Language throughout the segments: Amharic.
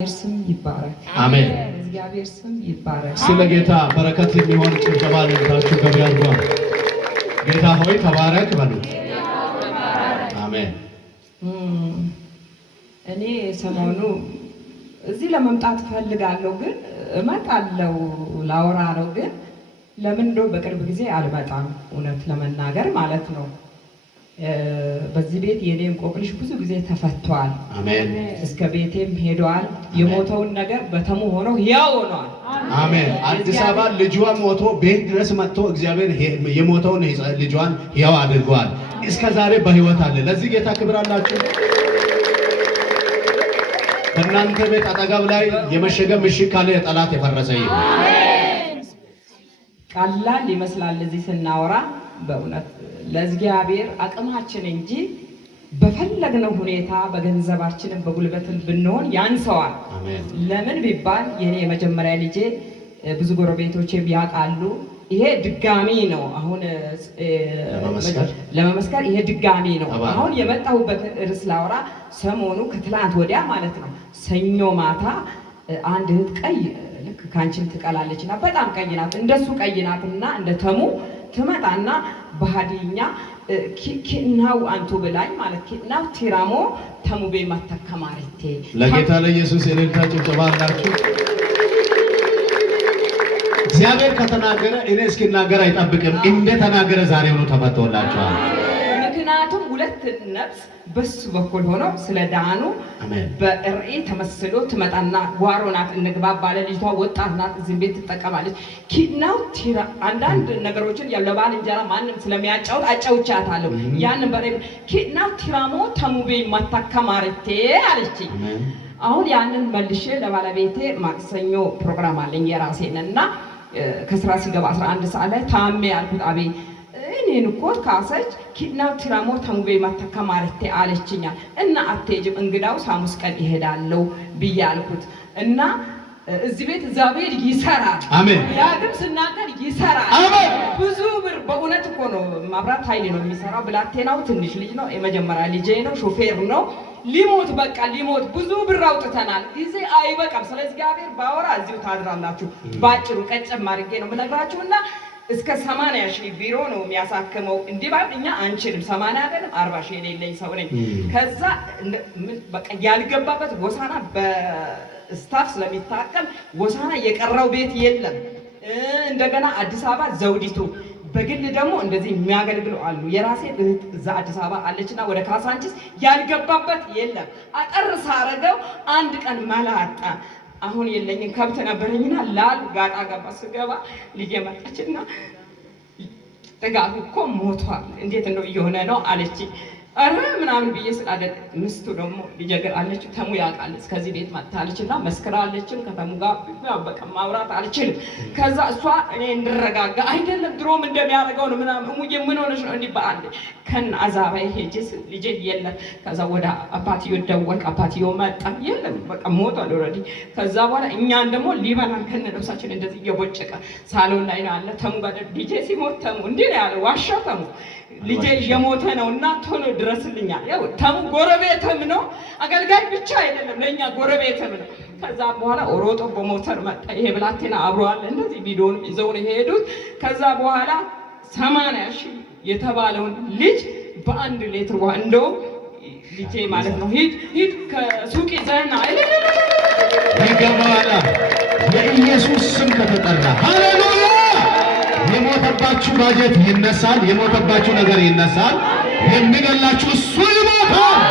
ስም ይባረክ። አሜን። እግዚአብሔር ስም ይባረክ። ስለ ጌታ በረከት የሚሆን ጭብጨባ ለታችሁ ከብያርጓ ጌታ ሆይ ተባረክ በሉት። አሜን። እኔ ሰሞኑ እዚህ ለመምጣት ፈልጋለሁ፣ ግን እመጣለሁ ላወራ ነው። ግን ለምን እንደው በቅርብ ጊዜ አልመጣም፣ እውነት ለመናገር ማለት ነው። በዚህ ቤት የኔም ቆቅልሽ ብዙ ጊዜ ተፈቷል። አሜን። እስከ ቤቴም ሄዷል። የሞተውን ነገር በተሙ ሆኖ ያው ሆኗል። አሜን። አዲስ አበባ ልጇ ሞቶ ቤት ድረስ መጥቶ እግዚአብሔር የሞተውን ልጇን ያው አድርጓል። እስከ ዛሬ በህይወት አለ። ለዚህ ጌታ ክብር አላችሁ። በእናንተ ቤት አጠገብ ላይ የመሸገ ምሽግ ካለ የጠላት የፈረሰ ይሁን። ቀላል ይመስላል እዚህ ስናወራ፣ በእውነት ለእግዚአብሔር አቅማችን እንጂ በፈለግነው ሁኔታ በገንዘባችንን በጉልበትን ብንሆን ያንሰዋል። ለምን ቢባል የኔ የመጀመሪያ ልጄ ብዙ ጎረቤቶቼም ያውቃሉ። ይሄ ድጋሚ ነው። አሁን ለመመስከር ይሄ ድጋሚ ነው። አሁን የመጣሁበት ርዕስ ላወራ ሰሞኑ ከትላንት ወዲያ ማለት ነው ሰኞ ማታ አንድ እህት ቀይ ልክ ካንቺም ትቀላለችና በጣም ቀይ ናት፣ እንደሱ ቀይ ናትና እንደ ተሙ ትመጣና በሃዲኛ ኪናው አንቱ ብላኝ ማለት ኪናው ቲራሞ ተሙቤ ማተከማሪቴ ለጌታ ለኢየሱስ የሌልታ ጭብጨባ አላችሁ። እግዚአብሔር ከተናገረ እኔ እስኪናገር አይጠብቅም። እንደ ተናገረ ዛሬ ሆኖ ተፈቶላችኋል። ምክንያቱም ሁለት ነፍስ በሱ በኩል ሆኖ ስለ ዳኑ በእርኤ ተመስሎ ትመጣና ጓሮ ናት፣ እንግባባለ ልጅቷ ወጣት ናት፣ እዚህ ቤት ትጠቀማለች። ኪናው ቲራ አንዳንድ ነገሮችን ለባል እንጀራ ማንም ስለሚያጫውት አጫውቻታለሁ። ያንን በሬ ኪናው ቲራሞ ተሙቤ ማታከማርቴ አለችኝ። አሁን ያንን መልሼ ለባለቤቴ ማክሰኞ ፕሮግራም አለኝ የራሴንና ከስራ ሲገባ 11 ሰዓት ላይ ታሜ ያልኩት አቤት እኔን እኮ ካሰች ኪናው ቲራሞ ተሙቤ ማተከማርቴ አለችኛል። እና አትሄጂም? እንግዳው ሐሙስ ቀን ይሄዳለው ብዬ አልኩት። እና እዚህ ቤት እግዚአብሔር ይሰራል። አሜን። ያድም ስናገር ይሰራል። አሜን። ብዙ ብር በእውነት እኮ ነው። ማብራት ኃይል ነው የሚሰራው። ብላቴናው ትንሽ ልጅ ነው፣ የመጀመሪያ ልጄ ነው፣ ሾፌር ነው። ሊሞት በቃ ሊሞት ብዙ ብር አውጥተናል። ጊዜ አይበቃም። ስለዚህ እግዚአብሔር ባወራ እዚሁ ታድራላችሁ። ባጭሩ ቀጨም አድርጌ ነው የምነግራችሁና እስከ 80,000 ቢሮ ነው የሚያሳክመው። እንዲህ ባል እኛ አንችልም። 80 አይደለም 40,000 የሌለኝ ሰው ነኝ። ከዛ በቃ ያልገባበት ወሳና በስታፍ ስለሚታከም ወሳና የቀረው ቤት የለም። እንደገና አዲስ አበባ ዘውዲቱ በግል ደግሞ እንደዚህ የሚያገልግሉ አሉ። የራሴ እህት እዛ አዲስ አበባ አለችና ወደ ካሳንቺስ ያልገባበት የለም። አጠር ሳረገው አንድ ቀን መላጣ አሁን የለኝም። ከብት ነበረኝና ላል ጋጣ ገባ። ስገባ ልጄ መጣችና ጥጋቡ እኮ ሞቷል፣ እንዴት እንደው እየሆነ ነው አለች። አረ ምናምን ብዬ ስላደ ምስቱ ደግሞ ልጀግር አለች። ተሙ ያውቃል እስከዚህ ቤት መጥታለችና መስክራለችም። ከተሙ ጋር በቃ ማውራት አልችልም። ከዛ እሷ እኔ እንድረጋጋ አይደለም ድሮም እንደሚያደርገው ነው ምናምን እሙዬ ምን ሆነሽ ነው እንዲባል ከን አዛባይ ሄጄስ ልጄ የለም። ከዛ ወደ አባትዮ ደወልክ። አባትዮ መጣ። የለም በቃ ሞቷል ኦልሬዲ። ከዛ በኋላ እኛን ደግሞ ሊበላን ከነ ነፍሳችን እንደዚህ እየቦጨቀ ሳሎን ላይ ነው አለ። ተሙ ጋር ልጄ ሲሞት ተሙ እንዴ ነው ያለው። ዋሻው ተሙ ልጄ እየሞተ ነው እና ቶሎ ድረስልኛል። ያው ተሙ ጎረቤትም ነው፣ አገልጋይ ብቻ አይደለም፣ ለኛ ጎረቤትም ነው። ከዛ በኋላ ሮጦ በሞተር መጣ። ይሄ ብላቴና አብሮአል። እንደዚህ ቪዲዮን ይዘው ነው የሄዱት። ከዛ በኋላ 80,000 የተባለውን ልጅ በአንድ ሌትር ውሃ እንደውም ልጄ ማለት ነው ሂድ ከሱቅ ይዘህና ይገባዋል። የኢየሱስ ስም ከተጠራ ሃሌሉያ። የሞተባችሁ ባጀት ይነሳል። የሞተባችሁ ነገር ይነሳል። የሚገላችሁ እሱ ይሞታል።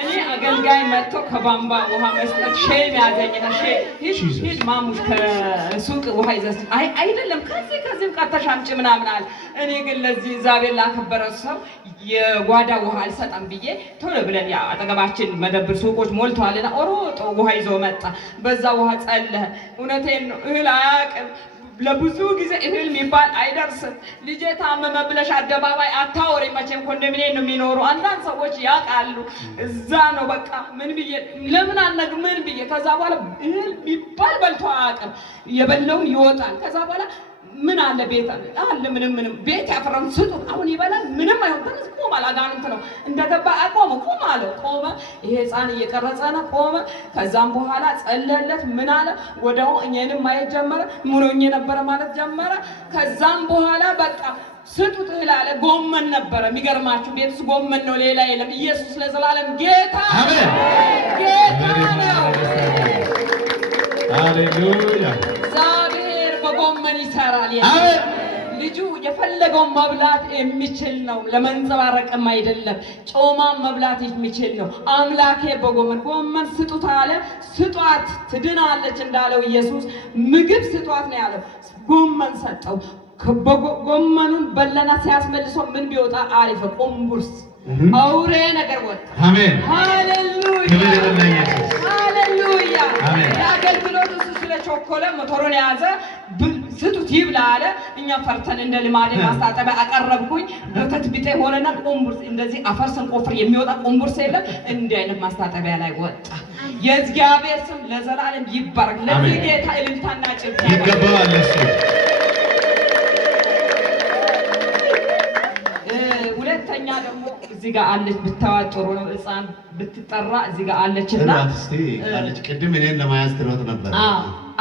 እኔ አገልጋይ መጥቶ ከባምባ ውሃ መስጠት ሼም ያዘኝና ሂድ ማሙሽ ከሱቅ ውሃ ይዘህ አይደለም ከዚህም ቀርተሽ አምጪ ምናምን አለ። እኔ ግን ለዚህ እግዚአብሔር ላከበረ ሰው የጓዳ ውሃ አልሰጠም ብዬ ቶሎ ብለን ያ አጠገባችን መደብር ሱቆች ሞልተዋልና ኦሮጦ ውሃ ይዞ መጣ። በዛ ውሃ ጸለህ። እውነቴን ነው። እህል አያውቅም። ለብዙ ጊዜ እህል የሚባል አይደርስም። ልጄ ታመመ ብለሽ አደባባይ አታወሪ። መቼም ኮንዶሚኒየም ነው የሚኖሩ አንዳንድ ሰዎች ያውቃሉ። እዛ ነው በቃ ምን ብዬ ለምን አነግ ምን ብዬ ከዛ በኋላ እህል የሚባል በልቶ አያውቅም። የበላውን ይወጣል። ከዛ በኋላ ምን አለ ቤት አለ ምንም ቤት ያፈራውን ስጡት አሁን ይበላል ምንም አይሆን ተነስ ቆመ አጋንንት ነው እንደገባ አቆመ ቆመ አለ ቆመ ይሄ ሕፃን እየቀረጸ ነው ቆመ ከዛም በኋላ ጸለለት ምን አለ ወዲያው እኛንም ማየት ጀመረ ሙሉኝ ነበር ማለት ጀመረ ከዛም በኋላ በቃ ስጡት እላለ ጎመን ነበር የሚገርማችሁ ቤትስ ጎመን ነው ሌላ የለም ኢየሱስ ለዘላለም ጌታ አሜን ጌታ ነው ሃሌሉያ በጎመን ይሰራል አሜን ልጁ የፈለገው መብላት የሚችል ነው ለመንጸባረቅም አይደለም ጮማ መብላት የሚችል ነው አምላኬ በጎመን ስጡት አለ ስጧት ትድናለች እንዳለው ኢየሱስ ምግብ ስጧት ነው ያለው ጎመን ሰጠው ጎመኑን በለና ሲያስመልሶ ምን ቢወጣ አሪፍ ቁምቡርስ አውሬ ነገር ወጣ አሜን ሃሌሉያ ሃሌሉያ አሜን አገልግሎቱ ስለ ቾኮለ ሞተሩን ያዘ ስጡት ይብላ አለ እኛ ፈርተን እንደ ልማዴ ማስታጠቢያ አቀረብኩኝ ወተት ቢጤ ሆነና ቁምቡርስ እንደዚህ አፈር ስንቆፍር የሚወጣ ቁምቡርስ የለም እንዲህ አይነት ማስታጠቢያ ላይ ወጣ የእግዚአብሔር ስም ለዘላለም ይባረክ ለዚህ ጌታ እልልታና ጭብጨባ ይገባዋል እሱ ሁለተኛ ደግሞ እዚህ ጋር አለች ብታዋጥሩ ነው ሕፃን ብትጠራ እዚህ ጋር አለችና አለች ቅድም እኔን ለማያዝ ትሮጥ ነበር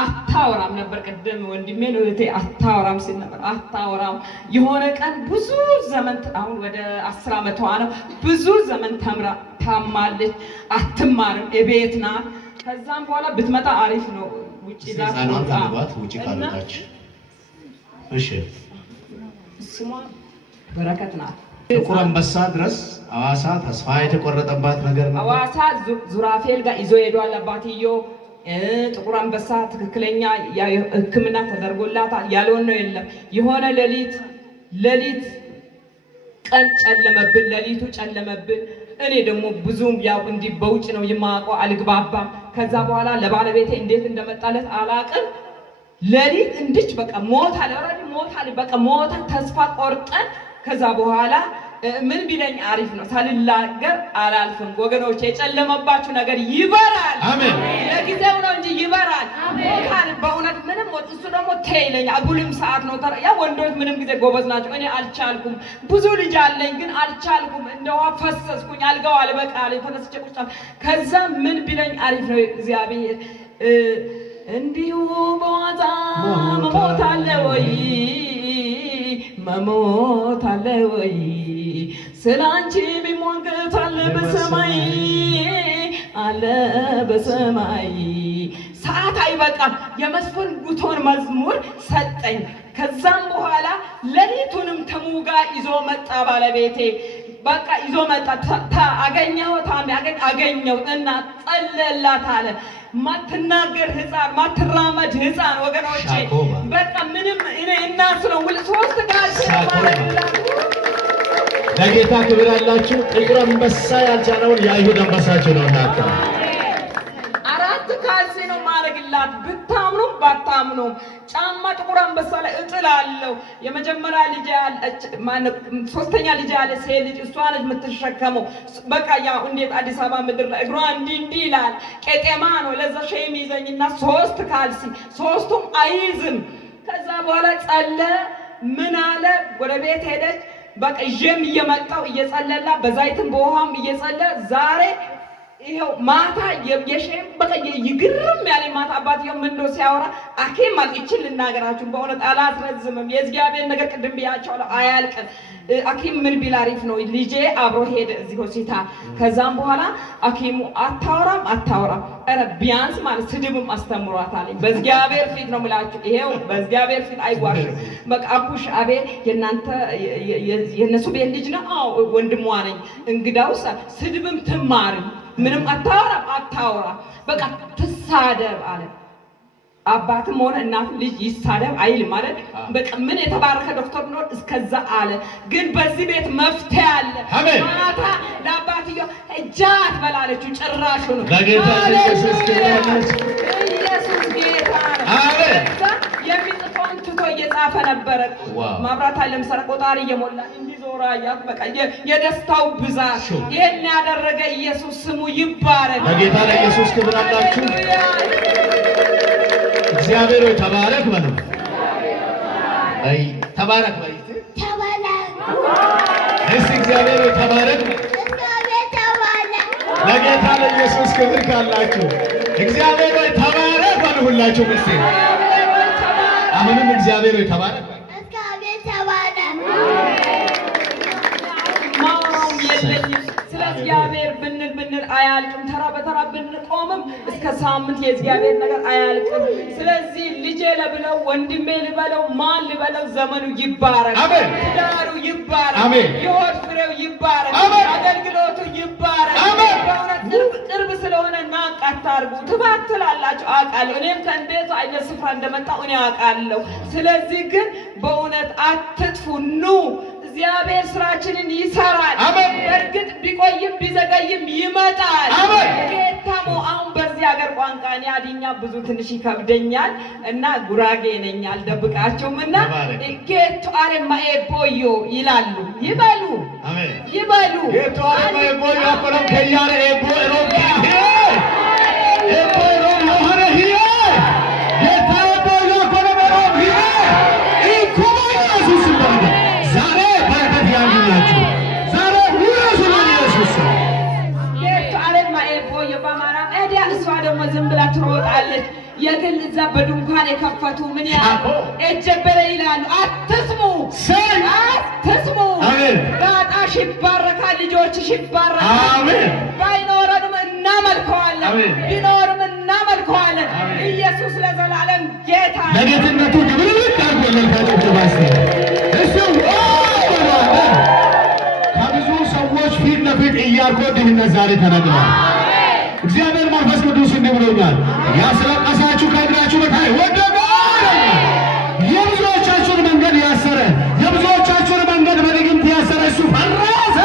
አታወራም ነበር ቅድም ወንድሜ ነው እቴ አታወራም ሲል ነበር አታወራም የሆነ ቀን ብዙ ዘመን አሁን ወደ 10 ዓመቷ ነው ብዙ ዘመን ተምራ ታማለች አትማርም እቤት ናት ከዛም በኋላ ብትመጣ አሪፍ ነው ውጪ ላትወጣ ውጪ ካልወጣች እሺ ስሟ በረከት ናት ጥቁር አንበሳ ድረስ ሐዋሳ ተስፋ የተቆረጠባት ነገር ነው ሐዋሳ ዙራፌል ጋር ይዞ ሄዷል አባትዮ ጥቁር አንበሳ ትክክለኛ ሕክምና ተደርጎላታል ያልሆነ ነው የለም የሆነ ሌሊት ቀን ጨለመብን ሌሊቱ ጨለመብን እኔ ደግሞ ብዙም ያው እንዲህ በውጭ ነው የማውቀው አልግባባም ከዛ በኋላ ለባለቤቴ እንዴት እንደመጣለት አላቅም ሌሊት እንድች በቃ ሞታል በቃ ሞታ ተስፋ ቆርጠን ከዛ በኋላ ምን ቢለኝ አሪፍ ነው ሳልላገር አላልፍም ወገኖቼ የጨለመባችሁ ነገር ይበራል አሜን ለጊዜው ነው እንጂ ይበራል አሜን በእውነት ምንም እሱ ደግሞ ተይለኝ አጉልም ሰዓት ነው ያ ወንዶች ምንም ጊዜ ጎበዝ ናቸው እኔ አልቻልኩም ብዙ ልጅ አለኝ ግን አልቻልኩም እንደዋ ፈሰስኩኝ አልጋው አልበቃለ ተነስቼ ቁጭ ከዛ ምን ቢለኝ አሪፍ ነው እግዚአብሔር እንዲሁ በዋዛ መሞት አለ ወይ መሞት አለ ወይ ስላንቺ ቢሞገት አለ በሰማይ ሰዓት አይበቃም የመስፍን ጉቶን መዝሙር ሰጠኝ ከዛም በኋላ ሌሊቱንም ተሙጋ ይዞ መጣ ባለቤቴ በቃ ይዞ መጣ አገኘው እና ጸለላት አለ ማትናገር ሕፃን ማትራመድ ሕፃን ወገኖቼ በቃ ምንም እኔ እናት ነው ሶስት ጋር ለጌታ ክብር ያላችሁ ጥቁር አንበሳ ያልቻለውን የአይሁድ አንበሳቸው ነው እናንተ አራት ካልሲ ነው ማረግላት ብታምኑም ባታምኑም ጫማ ጥቁር አንበሳ ላይ እጥላለሁ የመጀመሪያ ልጅ ያለች ሶስተኛ ልጅ ያለ ሴት ልጅ እሷ ነች የምትሸከመው በቃ ያው እንዴት አዲስ አበባ ምድር ላይ እግሯ እንዲህ ይላል ቄጤማ ነው ለዛ ሸም ይዘኝና ሶስት ካልሲ ሶስቱም አይዝም ከዛ በኋላ ጸለ ምን አለ ወደ ቤት ሄደች በቃ ጀም እየመጣው እየጸለላ በዛይትም በውሃም እየጸለ ዛሬ ይሄው ማታ የሸም በቃ ይግርም ያለ ማታ አባትየው ምን ነው ሲያወራ አኬም ማጥችን ልናገራችሁ በእውነት አላስረዝምም የእግዚአብሔር ነገር ቅድም ብያቸዋለሁ አያልቅም አኪም ምን ቢል አሪፍ ነው ልጄ አብሮ ሄደ እዚህ ሆስፒታል ከዛም በኋላ አኪሙ አታወራም ኧረ ቢያንስ ማለት ስድብም አስተምሯታል በእግዚአብሔር ፊት ነው የምላችሁ ይሄው በእግዚአብሔር ፊት አይዋሽም በቃ አቡሽ አቤ የነሱ ቤት ልጅ ነው አዎ ወንድሟ ነኝ እንግዳውስ ስድብም ትማር ምንም አታወራ በቃ ትሳደብ አለ አባትም ሆነ እናት ልጅ ይሳደብ አይል ማለት በቃ ምን የተባረከ ዶክተር ነው እስከዛ አለ ግን በዚህ ቤት መፍትሄ አለ ማታ ለአባትየው እጃት በላለችው ጭራሹ ነው ለጌታ ኢየሱስ ክርስቶስ ኢየሱስ ጌታ ነው አሜን የሚጽፈውን ትቶ እየጻፈ ነበረ ማብራት አለ መሰረ ቆጣሪ እየሞላ እንዲዞራ ያት በቃ የደስታው ብዛት ይሄን ያደረገ ኢየሱስ ስሙ ይባረክ ለጌታ ለኢየሱስ ክብር አላችሁ እግዚአብሔር ተባረክ በሉ አይ ተባረክ በይ። ተባረክ። እስቲ እግዚአብሔር ተባረክ። እግዚአብሔር ተባረክ። ለጌታ ለኢየሱስ ክብር ካላችሁ እግዚአብሔር ሆይ ተባረክ በሉ ሁላችሁም። እስቲ አሁንም እግዚአብሔር ሆይ ተባረክ። እግዚአብሔር ተባረክ። ማውራው የለኝም ስለ እግዚአብሔር ብንል አያልቅም። ተራ በተራ ብንቆምም እስከ ሳምንት የእግዚአብሔር ነገር አያልቅም። ስለዚህ ልጄ ልበለው፣ ወንድሜ ልበለው፣ ማን ልበለው፣ ዘመኑ ይባረክ፣ አሜን። ትዳሩ ይባረክ፣ አሜን። የሆድ ፍሬው ይባረክ፣ አሜን። አገልግሎቱ ይባረክ። አሜን። በእውነት ቅርብ ስለሆነ ናቅ አታርጉ። ትባትላላችሁ አውቃለሁ። እኔም ከእንዴት አይነት ስፍራ እንደመጣሁ እኔ አውቃለሁ። ስለዚህ ግን በእውነት አትጥፉ፣ ኑ እግዚአብሔር ስራችንን ይሰራል። አሜን። በእርግጥ ቢቆይም ቢዘገይም ይመጣል። አሜን። ጌታሞ አሁን በዚህ ሀገር ቋንቋ እኔ አዲኛ ብዙ ትንሽ ይከብደኛል እና ጉራጌ ነኝ አልደብቃቸውም እና ጌቶ አሬማ ኤቦዮ ይላሉ። ይበሉ አሜን ይበሉ ጌቶ አሬማ ኤቦዮ አቆለም ከያረ ኤቦ ሮም ኤቦ ሮም ሆነ ሂየ ጌታ ኤቦዮ አቆለም ሮም ሂየ ኢኩማ ኢየሱስ ይባላል። ዛሬ በረከት ያገኛችሁ ዛሬ ውረሱ ኢየሱስ ጌቶ አሬማ ኤቦዮ በማራ ኤዲያ እሷ ደግሞ ዝም ብላ ትሮጣለች። የግል እዛ በድንኳን የከፈቱ ምን ያህል እጀበረ ይላሉ። አትስሙ አትስሙ። ጋጣሽ ይባረካል፣ ልጆችሽ ይባረካል። አሜን። ባይኖረንም እናመልከዋለን፣ ቢኖርም እናመልከዋለን። ኢየሱስ ለዘላለም ጌታ ነው። ለጌትነቱ ግብርልቅ አድርጎ መልካቸው ተባስ እሱ ከብዙ ሰዎች ፊት ለፊት እያልኩ ድህነት ዛሬ ተነግሯል። እግዚአብሔር መንፈስ ቅዱስ እንዲህ ብሎኛል፣ ያስለቀሳችሁ ከእግራችሁ በታይ ወደቀ። የብዙዎቻችሁን መንገድ ያሰረ የብዙዎቻችሁን መንገድ በድግምት ያሰረ እሱ ፈረሰ።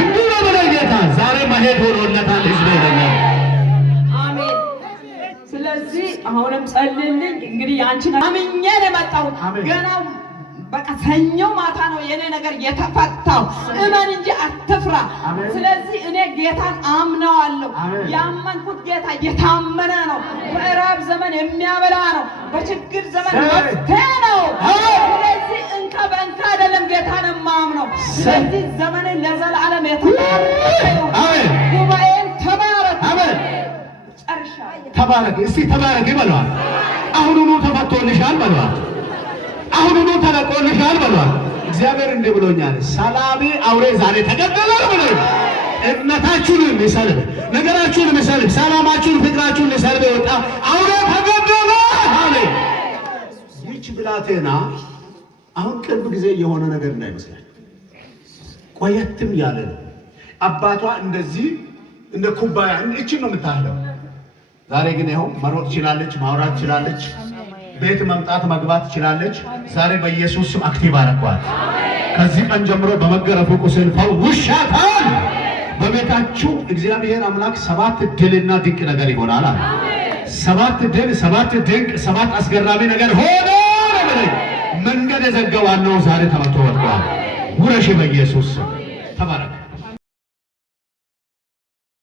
እንዲህ ነው ብሎኝ ጌታ ዛሬ መሄድ ሆኖለታል። ህዝብ ይለኛል። አሜን። ስለዚህ አሁንም ጸልልኝ። እንግዲህ ያንቺን አምኜ ነው የመጣሁት። ገና በቃ ሰኞ ማታ ነው የኔ ነገር የተፈታው። እመን እንጂ አትፍራ። ስለዚህ እኔ ጌታን አምነዋለሁ። ያመንኩት ጌታ የታመነ ነው። በእራብ ዘመን የሚያበላ ነው። በችግር ዘመን መፍትሄ ነው። ስለዚህ እንካ በእንካ አይደለም ጌታን የማምነው። ስለዚህ ዘመንን ለዘላለም የተባረከ አሜን። ጉባኤን ተባረክ። አሜን። ጨርሻለሁ። ተባረክ። እስቲ ተባረክ ይበለዋል። አሁኑኑ ተፈቶልሻል በለዋል። አሁኑኑ ተለቆልሻል በሏል። እግዚአብሔር እንዲህ ብሎኛል፣ ሰላሜ አውሬ ዛሬ ተገደለ ብሎኝ እምነታችሁን ሊሰልብ፣ ነገራችሁን ሊሰልብ፣ ሰላማችሁን፣ ፍቅራችሁን ሊሰልብ የወጣ አውሬ ተገደለ አለ። ይህች ብላቴና አሁን ቅርብ ጊዜ የሆነ ነገር እንዳይመስላል፣ ቆየትም ያለ ነው። አባቷ እንደዚህ እንደ ኩባያ እችን ነው የምታህለው። ዛሬ ግን ይኸው መሮጥ ትችላለች፣ ማውራት ትችላለች፣ ቤት መምጣት መግባት ትችላለች። ዛሬ በኢየሱስ ስም አክቲቭ አደረኳት። ከዚህ ቀን ጀምሮ በመገረፉ ቁስል ፈውሻታል። በቤታችሁ እግዚአብሔር አምላክ 7 ድልና ድንቅ ነገር ይሆናል አለ። 7 ድል፣ 7 ድንቅ፣ 7 አስገራሚ ነገር ሆነ ነው። መንገድ የዘጋው ዋናው ዛሬ ተመቶ ወጥቷል። ውረሽ በኢየሱስ ስም ተባረክ።